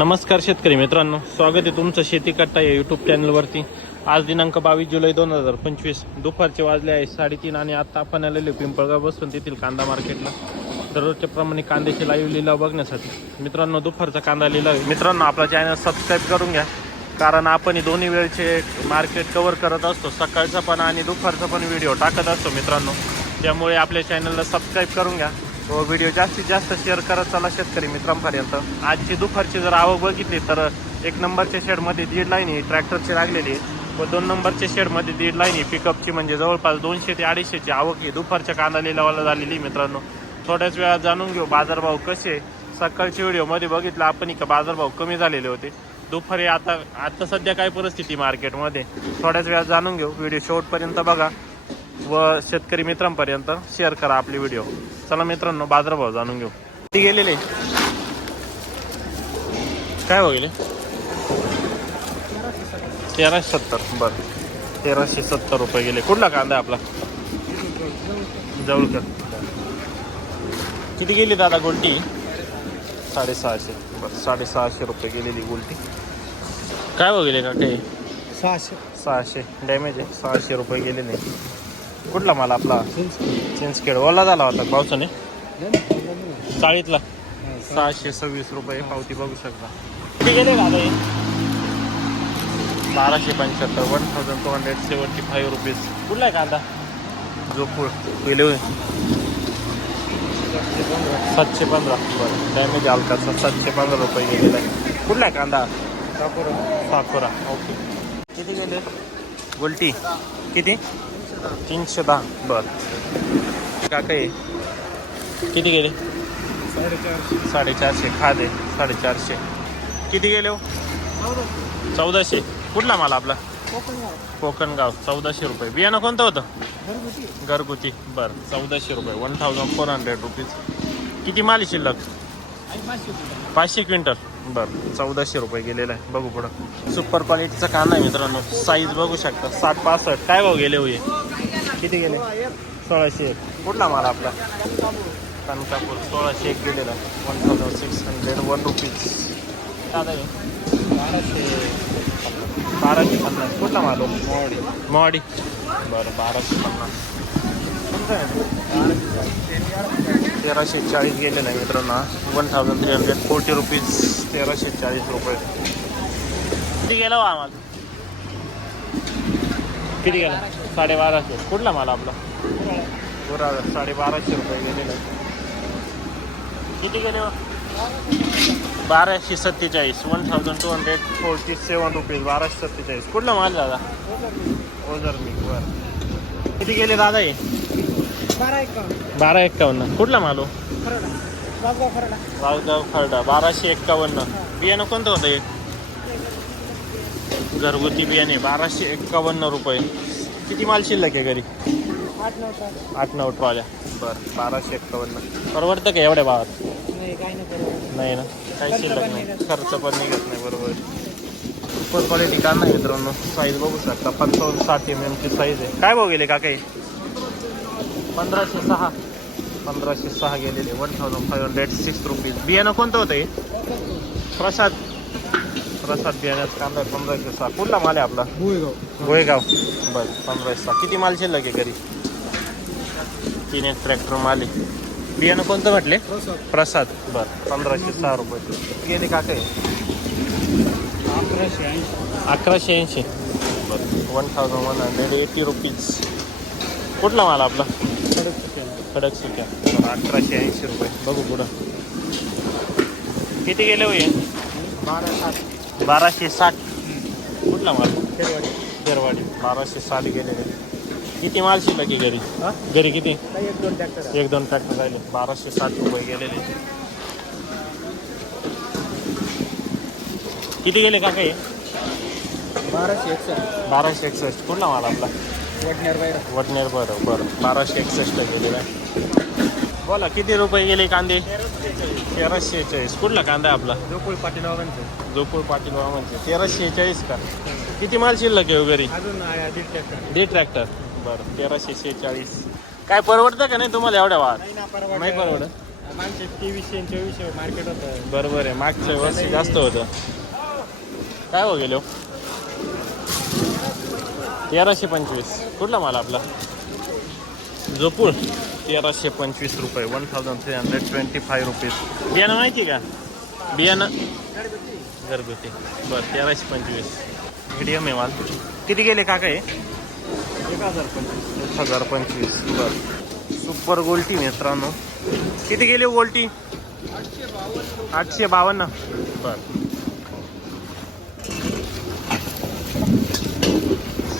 नमस्कार शेतकरी मित्रांनो स्वागत आहे तुमचं शेती कट्टा या युट्यूब चॅनलवरती आज दिनांक बावीस जुलै दोन हजार पंचवीस. दुपारचे वाजले आहे साडेतीन आणि आता आपण आलेले पिंपळगाव बसून तेथील कांदा मार्केटला दररोजच्या प्रमाणे कांद्याची लाईव्ह लिलाव बघण्यासाठी. मित्रांनो दुपारचा कांदा लिलाव मित्रांनो आपला चॅनल सबस्क्राईब करून घ्या. कारण आपण दोन्ही वेळचे मार्केट कव्हर करत असतो. सकाळचा पण आणि दुपारचा पण व्हिडिओ टाकत असतो मित्रांनो. त्यामुळे आपल्या चॅनलला सबस्क्राईब करून घ्या. हो, व व्हिडिओ जास्तीत जास्त शेअर करत चला शेतकरी मित्रांपर्यंत. आजची दुपारची जर आवक बघितली तर एक नंबरच्या शेडमध्ये दीड लाईन ही ट्रॅक्टरची लागलेली आहे. व दोन नंबरच्या शेडमध्ये दीड लाईन ही पिकअपची म्हणजे जवळपास दोनशे ते अडीचशेची आवक ही दुपारच्या कांदा लिलावाला झालेली आहे मित्रांनो. थोड्याच वेळात जाणून घेऊ बाजारभाव कसे सकाळच्या व्हिडिओमध्ये बघितलं आपण का बाजारभाव कमी झालेले होते. दुपारी आता आता सध्या काय परिस्थिती मार्केटमध्ये थोड्याच वेळात जाणून घेऊ व्हिडिओ शेवटपर्यंत बघा. व शेतकरी मित्रांपर्यंत शेअर करा आपली व्हिडिओ चला मित्रांनो बाजारभाव जाणून घेऊ. किती गेलेले? काय हो गेले? तेराशे सत्तर. बरं. तेराशे सत्तर रुपये गेले. कुठला कांदा आपला? जवळकर. किती गेली दादा गोल्टी? साडेसहाशे. बरं साडेसहाशे रुपये गेलेली गोल्टी. काय हो गेले का काही सहाशे. सहाशे. डॅमेज आहे. सहाशे रुपये गेलेले. कुठला माल आपला? चिंचखेड. ओला झाला होता पावसाने. चाळीतला. सहाशे सव्वीस रुपये पावती बघू शकता. किती गेले हे? बाराशे पंच्याहत्तर. One thousand two hundred seventy five rupees कुठला आहे कांदा? जोपूळ. गेले होय. सातशे पंधरा. बरं. डॅमेज हलकाचा सातशे पंधरा रुपये गेलेला आहे. कुठला आहे कांदा? साकोरा ओके किती गेले? गोल्टी किती? तीनशे दहा. बर. काका किती गेले? साडेचारशे. साडेचारशे खादे साडेचारशे. किती गेले हो? चौदाशे. कुठला माल आपला? कोकणगाव. चौदाशे रुपये. बियाणं कोणतं होतं? घरगुती. बरं चौदाशे रुपये. One thousand four hundred rupees किती माल शिल्लक? पाचशे क्विंटल. बरं चौदाशे रुपये गेलेला आहे. बघू पुढं. सुपर क्वालिटीचा कांदा आहे मित्रांनो. साईज बघू शकता. साठ पासष्ट. काय भाऊ गेले होय किती गेले? सोळाशे एक. कुठला माल आपला? कनकापूर. सोळाशे एक गेलेला. One thousand six hundred one rupees दादा हे? बाराशे बाराशे पन्नास. कुठला माल मोवाडी मोवाडी बरं बाराशे पन्नास? तेराशे चाळीस गेलेलं आहे मित्रांनो. One thousand three hundred forty rupees तेराशे चाळीस रुपये. किती गेला हो आम्हाला? किती गेला? साडेबाराशे. कुठला माल आपला? साडे साडेबाराशे रुपये गेलेला आहे. किती गेले हो? बाराशे सत्तेचाळीस. One thousand two hundred forty seven rupees बाराशे सत्तेचाळीस. कुठला माल दादा? ओझर मी बरं. किती गेले दादा हे? बारा एकावन्न. बारा एक्कावन्न कुठला माल हो? खरडा. बाबगाव खरडा. बाराशे एक्कावन्न बियाणं कोणतं होतं हे घरगुती बियाणे. बाराशे एक्कावन्न रुपये. किती माल शिल्लक आहे घरी? आठ नऊ आठ नऊ ट्रॉल्या. बरं बाराशे एक्कावन्न परवडतं का एवढ्या भावात? नाही नाही नाही ना? काही शिल्लक नाही. खर्च पण निघत नाही बरोबर. सुपर क्वालिटी कांदा आहे मित्रांनो? साईज बघू शकता. पंचावन्न साठ एम एमची साईज आहे. काय भाऊ गेले का काही पंधराशे सहा. पंधराशे सहा गेलेले. One thousand five hundred six rupees बियाणं कोणतं होतं हे? प्रसाद. प्रसाद बियाण्याचं कांदा आहे पंधराशे सहा. कुठला माल आहे आपला? गोयगाव बरं पंधराशे सहा. किती माल शिल्लक आहे घरी? तीन एक ट्रॅक्टर माल आहे. बियाणं कोणतं म्हटले? प्रसाद. बरं पंधराशे सहा रुपये. गेले का काही अकराशे ऐंशी. अकराशे ऐंशी. बरं one thousand one hundred eighty rupees कुठला माल आपला? कडक सुक्या. बरं अकराशे ऐंशी रुपये. बघू पुढं. किती गेले हो हे? बारा सात बाराशे साठ. कुठला माल? खेरवाडी. दरवाडी बाराशे साठ गेलेले किती माल शिल्लक आहे घरी? घरी किती? एक दोन ट्रॅक्टर एक दोन ट्रॅक्टर राहिले. बाराशे साठ रुपये गेलेले. किती गेले का काही बाराशे एकसष्ट. बाराशे एकसष्ट. कुठला माल आपला? वडनेर बरं बरं. बाराशे एकसष्ट गेलेला आहे. बोला किती रुपये गेले कांदे? तेराशे चाळीस कुठला कांदा आहे आपला? जोपूळ पाटील वागांचं जोपूळ पाटील म्हणजे तेराशे चाळीस का? किती माल शिल्लक आहे हो घरी? अजून दीड ट्रॅक्टर बरं तेराशे शेहेचाळीस काय परवडतं का नाही तुम्हाला एवढ्या वाद नाही ना परवडत. नाही परवडत. मागचे तेवीसशे चोवीसशे मार्केट होतं. बरोबर आहे. मागच्या वर्षी जास्त होतं. काय हो गेलो तेराशे पंचवीस. कुठला माल आपला? जोपूळ तेराशे पंचवीस रुपये. One thousand three hundred twenty five rupees बियाणं माहिती का? बियाणं? घरगुती. बरं तेराशे पंचवीस. मीडियम आहे माल. किती गेले काका हे? एक हजार पंचवीस. एक हजार पंचवीस. बरं. सुपर गोल्टी मित्रांनो. किती गेले गोल्टी आठशे बावन्न. बरं.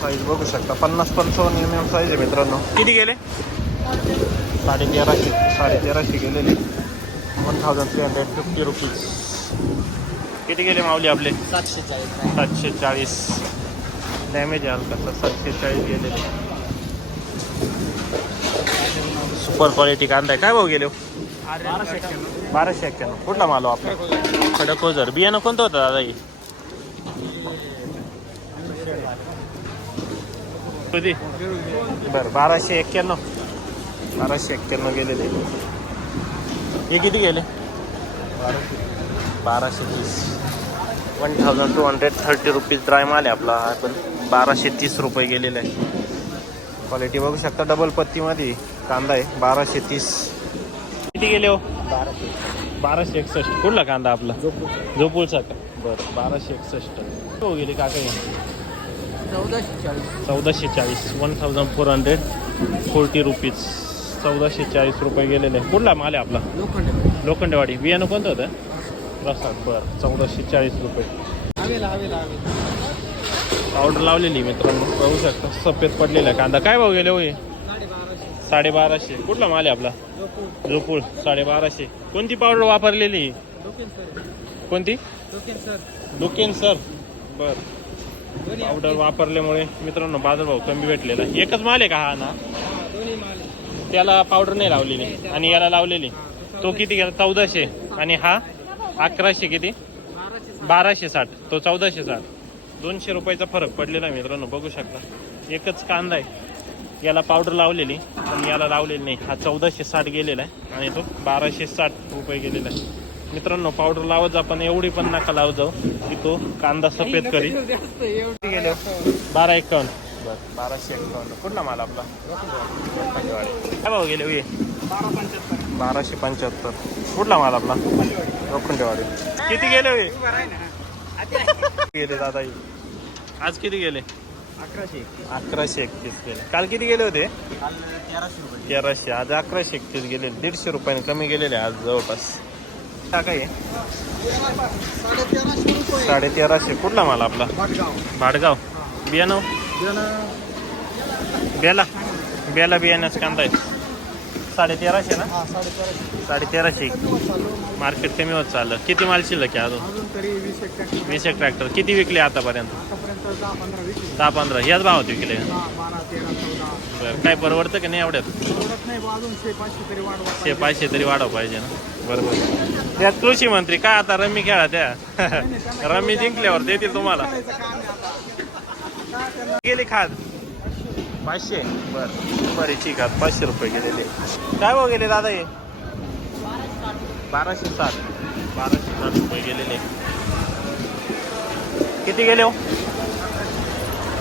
साईज बघू शकता. पन्नास पंचावन्न एम एम साईज आहे मित्रांनो. किती गेले? साडे तेराशे साडे तेराशे गेलेले. One thousand three hundred fifty rupees किती गेले माऊली आपले? सातशे चाळीस सातशे चाळीस डॅमेज आहे हलकासा. सातशे चाळीस गेलेले. सुपर क्वालिटी कांदा आहे. काय भाऊ गेले हो? बाराशे एक्क्याण्णव. बाराशे एक्क्याण्णव. कुठला माल हो आपला? खडकोजर बियाणं कोणतं होतं दादा कधी बरं बाराशे एक्क्याण्णव. बाराशे एक्क्याण्णव गेलेले हे किती गेले? बाराशे तीस. One thousand two hundred thirty rupees dry माल आहे आपला. पण बाराशे तीस रुपये गेलेला आहे. क्वालिटी बघू शकता डबल पत्तीमध्ये कांदा आहे. बाराशे तीस. किती गेले हो? बाराशे बाराशे एकसष्ट. कुठला कांदा आपला? जोपूर झोपूळचा का? बरं बाराशे एकसष्ट. हो गेले काका? चौदाशे चाळीस. One thousand four hundred forty rupees चौदाशे चाळीस रुपये गेलेले. कुठला माल आहे आपला? लोखंड लोखंडवाडी. बियाणं कोणतं होतं? प्रसाद. बरं चौदाशे चाळीस रुपये. पावडर लावलेली मित्रांनो. बघू शकता सफेद पडलेला आहे कांदा. काय भाव गेले होय साडे बाराशे साडेबाराशे. कुठला माल आहे आपला? जोपूळ. साडेबाराशे. कोणती पावडर वापरलेली? कोणती? डोकेन सर. बर. पावडर वापरल्यामुळे मित्रांनो बाजारभाव कमी भेटलेला. आहे. एकच माल आहे का हा ना? त्याला पावडर नाही लावलेली. आणि याला लावलेली. तो किती गेला चौदाशे. आणि हा? अकराशे किती? बाराशे साठ. तो चौदाशे साठ. दोनशे रुपयाचा फरक पडलेला आहे मित्रांनो. बघू शकता. एकच कांदा आहे. याला पावडर लावलेली. पण याला लावलेली नाही. हा चौदाशे साठ गेलेला आहे. आणि तो बाराशे साठ रुपये गेलेला आहे. मित्रांनो पावडर लावत जा पण एवढी पण नका लावत जाऊ. की तो कांदा सफेद करी. गेले? बारा एकावन्न. बरं बाराशे एकावन्न. कुठला माल आपला? काय भाव गेले उये? बाराशे पंच्याहत्तर. कुठला माल आपला? लोखंडेवाडी. किती गेले उये? गेले दादा? आज किती गेले? अकराशे अकराशे एकतीस गेले. काल किती गेले होते? काल तेराशे. आज अकराशे एकतीस गेले. दीडशे रुपयाने कमी गेलेले आज जवळपास. काय आहे? साडे तेराशे कुठला माल आपला? भाडगाव बियाणं? बेला बेला बियाण्याचं कांदा आहे. साडे तेराशे ना? साडे तेराशे मार्केट कमी होत चाललं. किती माल शिल्लक आहे अजून? वीस एक ट्रॅक्टर. किती विकले आतापर्यंत? दहा पंधरा. ह्याच याच भावात विकले. बारा. बरं काय परवडतं की नाही एवढ्यात? एवढंच नाही बा अजून शे पाचशे तरी वाढवा पाचशे तरी वाढव पाहिजे ना. बरोबर. त्यात कृषी मंत्री काय आता रमी खेळा त्या? रमी जिंकल्यावर देतील तुम्हाला. करायचं काम आहे आता. काय त्यांना गेली खात? पाचशे? बर. बरीची खात पाचशे रुपये गेलेले. काय भाव गेले दादा हे? बाराशे साठ. बाराशे साठ रुपये गेलेले. किती गेले हो?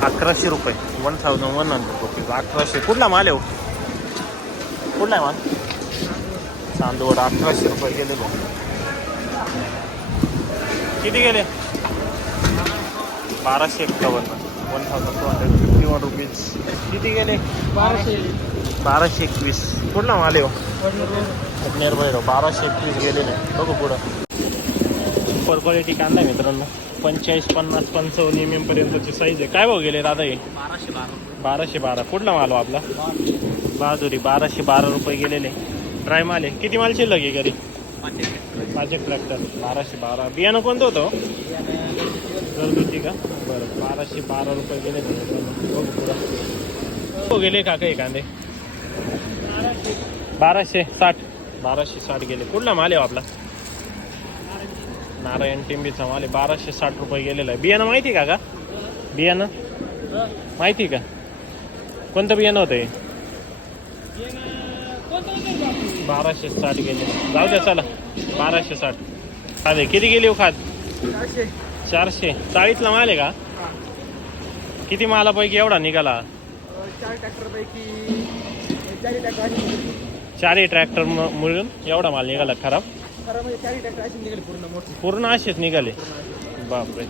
अकराशे रुपये. One thousand one hundred rupees अकराशे. कुठला माल आहे हो? कुठला आहे माल? चांदवड. अकराशे रुपये गेलेलो किती गेले? बाराशे एक्कावन्न. One thousand two hundred fifty one rupees किती गेले? बाराशे. बाराशे एकवीस. कुठला माल आहे हो? भैरव बाराशे एकवीस गेलेले. बघू पुढं. सुपर क्वालिटी कांदा मित्रांनो. पंचेचाळीस पन्नास पंचावन्न एम एम पर्यंतची साईज आहे. काय भाव गेले दादा हे? बाराशे बारा. बाराशे बारा. कुठला माल हो आपला? बहादुरी. बाराशे बारा रुपये गेलेले. ड्राय माल आहे. किती माल शिल्लक आहे घरी? पाच एक ट्रॅक्टर बाराशे बारा. बियाणं कोणतं होतं हो? घरगुती का? बरं. बाराशे बारा रुपये गेले. हो गेले का काही कांदे. बाराशे साठ. बाराशे साठ गेले. कुठला माल आहे हो आपला? नारायण टिंबीचा माल आहे. बाराशे साठ रुपये गेलेला आहे. बियाणं माहिती का का? बियाणं? माहिती का? कोणतं बियाणं होतं हे बाराशे साठ गेले जाऊ द्या चला. बाराशे साठ. खादे किती गेली हो खाद? चारशे. चाळीसला माल आहे का? किती मालापैकी एवढा निघाला? चार ट्रॅक्टरपैकी चारही ट्रॅक्टर चारही ट्रॅक्टर मिळून एवढा माल निघाला खराब. खरं चारही ट्रॅक्टर अशी निघाले पूर्ण मोठे. पूर्ण असेच निघाले. बापरे.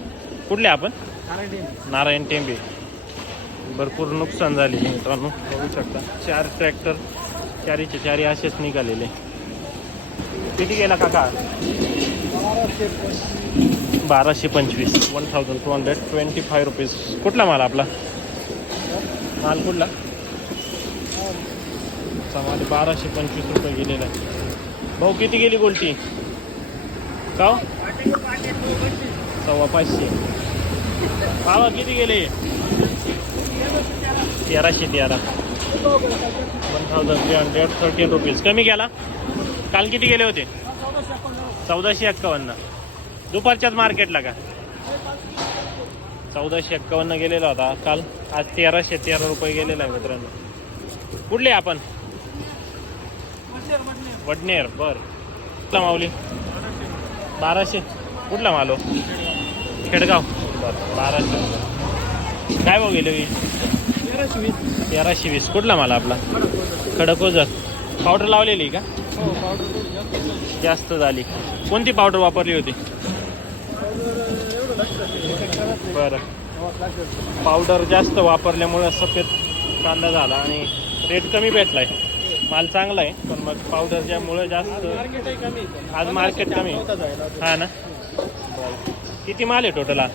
कुठले आपण? कारण ते नारायण टेंबे. भरपूर नुकसान झालेले मित्रांनो. बघू शकता. चार ट्रॅक्टर चारीचे चारी असेच निघालेले. किती गेला काका? बाराशे पंचवीस. बाराशे पंचवीस one thousand two hundred twenty five rupees कुठला माल आपला? माल कुठला? चा माल बाराशे पंचवीस रुपये गेलेला आहे. भाऊ किती गेली गोलटी? का हो? सव्वा पाचशे. बाबा किती गेले? तेराशे तेरा. One thousand three hundred thirteen rupees कमी गेला काल किती गेले होते? चौदाशे एक्कावन्न. दुपारच्याच मार्केटला का? चौदाशे एक्कावन्न गेलेला होता काल आज तेराशे तेरा रुपये गेलेला आहे मित्रांनो. कुठले आपण? वडनेर बर. कुठला माऊली? बाराशे. कुठला मालो? खेडगाव. बर बाराशे. काय भाऊ गेले वीस तेराशे वीस. तेराशे वीस कुठला माल आपला? खडकोजर पावडर लावलेली का? जास्त झाली. कोणती पावडर वापरली होती? बरं. पावडर जास्त वापरल्यामुळे सफेद कांदा झाला आणि रेट कमी भेटलाय. माल चांगला आहे पण मग पावडर ज्यामुळे जास्त. आज मार्केट कमी. हा ना? बरं. किती माल आहे टोटल हा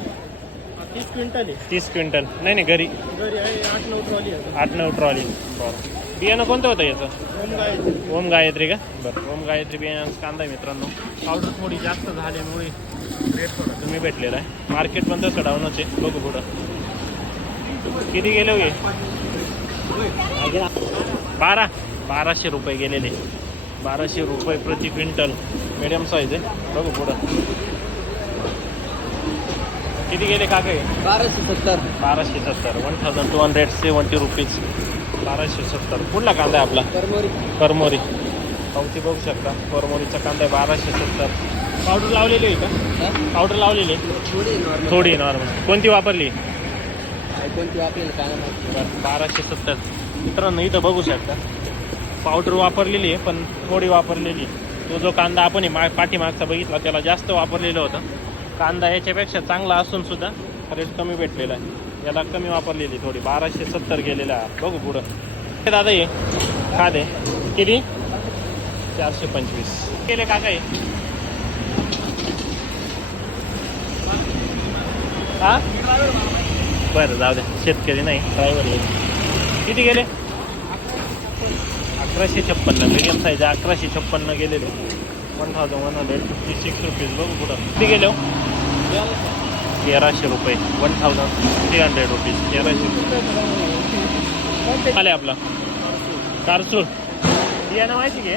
तीस क्विंटल तीस क्विंटल. नाही नाही घरी. आठ नऊ ट्रॉली आहे. आठ नऊ ट्रॉली बरं. बियाणं कोणतं होतं याचं? ओम गायत्री. का? बरं. ओम गायत्री बियाण्याचा कांदा आहे मित्रांनो. पावडर थोडी जास्त झाल्यामुळे रेट थोडा कमी भेटलेला आहे. मार्केट पण तसं डाऊनच आहे. बघू पुढं. किती गेले होगे बारा. बाराशे रुपये गेलेले. बाराशे रुपये प्रति क्विंटल. मिडियम साईज आहे. बघू पुढं. किती गेले का काही बाराशे सत्तर. बाराशे सत्तर. One thousand two hundred seventy rupees बाराशे सत्तर. कुठला कांदा आहे आपला? करमोरी. करमोरी. पावती बघू शकता. करमोरीचा कांदा आहे बाराशे सत्तर. पावडर लावलेली आहे का? पावडर लावलेली आहे? थोडी नॉर्मल थोडी नॉर्मल कोणती वापरली? कोणती आपल्याला काय बाराशे सत्तर. मित्रांनो इथं बघू शकता. पावडर वापरलेली आहे पण थोडी वापरलेली तो जो कांदा आपण मा पाठीमागचा बघितला त्याला जास्त वापरलेलं होतं. कांदा याच्यापेक्षा चांगला असून सुद्धा रेट कमी भेटलेला आहे. याला कमी वापरलेली थोडी बाराशे सत्तर गेलेला बघू पुढं. हे दादा ये खादे. किती? चारशे पंचवीस. केले का काय हा? बरं जाऊ द्या शेतकरी नाही. ड्रायव्हर येईल किती गेले? अकराशे छप्पन्न. मीडियम साईज अकराशे छप्पन्न गेलेले. One thousand one hundred fifty six rupees बघू कुठं किती गेले हो? तेराशे रुपये. One thousand three hundred rupees तेराशे रुपये. आले आपला. कारसूर. बियाणं माहिती घे.